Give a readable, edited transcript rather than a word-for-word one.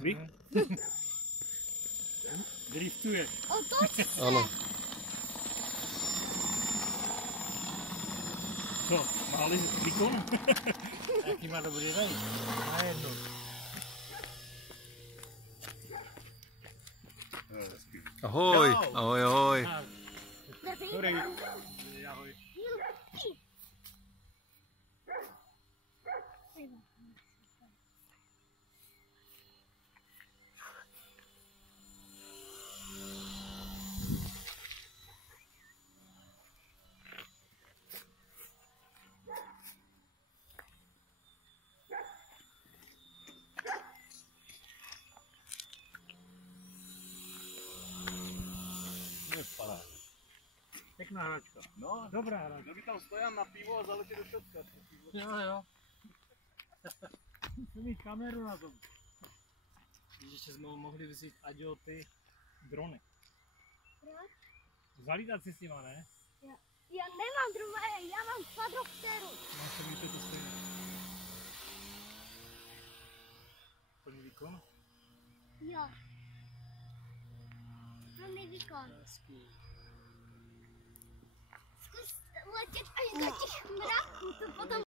Vy? Driftuje. Otoč se. Ano. Co? Máli výkon? Jaký má dobrý rej? Najednou. Ahoj, ahoj, ahoj. Dobrý. Ahoj. Pěkná hračka. No, Dobrá hračka. byl by tam stojan na pivo a zaletět do šotka. Jo. Musím mít kameru na tom. Ještě jsme mohli vzít Aďo ty drony. Proč? Zalítat si s nima, ne? Já nemám drony, já mám kvadropteru. Máš to mít to stejné. Plný výkon? Jo. Plný výkon. Zkus letět až do těch mraků, to potom